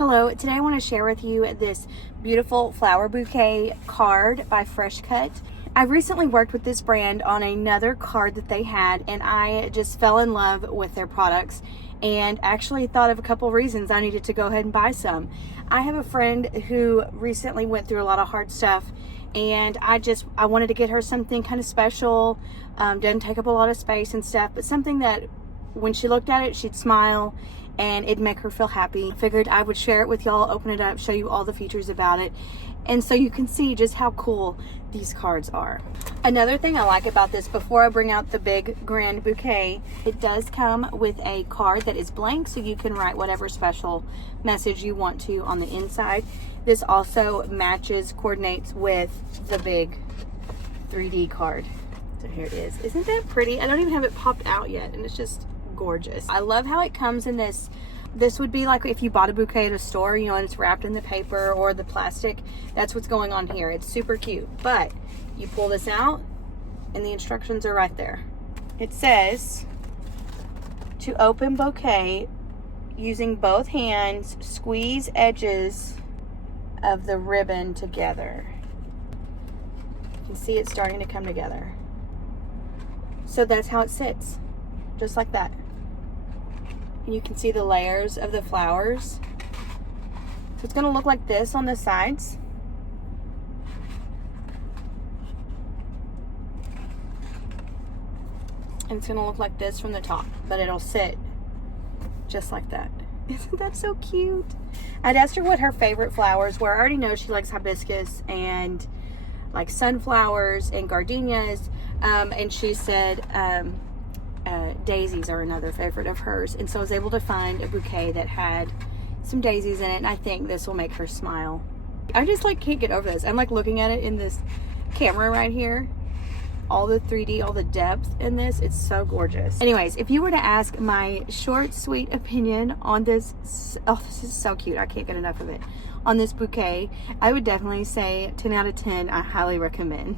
Hello, today I want to share with you this beautiful flower bouquet card by FreshCut. I recently worked with this brand on another card that they had, and I just fell in love with their products and actually thought of a couple reasons I needed to go ahead and buy some. I have a friend who recently went through a lot of hard stuff, and I wanted to get her something kind of special, doesn't take up a lot of space and stuff, but something that when she looked at it, she'd smile and it'd make her feel happy. Figured I would share it with y'all, open it up, show you all the features about it, and so you can see just how cool these cards are. Another thing I like about this, before I bring out the big grand bouquet, it does come with a card that is blank, so you can write whatever special message you want to on the inside. This also coordinates with the big 3D card. So here it is. Isn't that pretty? I don't even have it popped out yet, and it's just gorgeous. I love how it comes in this would be like if you bought a bouquet at a store, you know, and it's wrapped in the paper or the plastic. That's what's going on here. It's super cute. But you pull this out and the instructions are right there. It says to open bouquet using both hands, squeeze edges of the ribbon together. You can see it starting to come together. So that's how it sits, just like that. And you can see the layers of the flowers. So it's going to look like this on the sides. And it's going to look like this from the top, but it'll sit just like that. Isn't that so cute? I'd asked her what her favorite flowers were. I already know she likes hibiscus and like sunflowers and gardenias. And she said daisies are another favorite of hers, and so I was able to find a bouquet that had some daisies in it, and I think this will make her smile. I just like can't get over this. I'm like looking at it in this camera right here, all the 3D, all the depth in this. It's so gorgeous. Anyways, if you were to ask my short sweet opinion on this, oh, this is so cute, I can't get enough of it, on this bouquet, I would definitely say 10 out of 10. I highly recommend.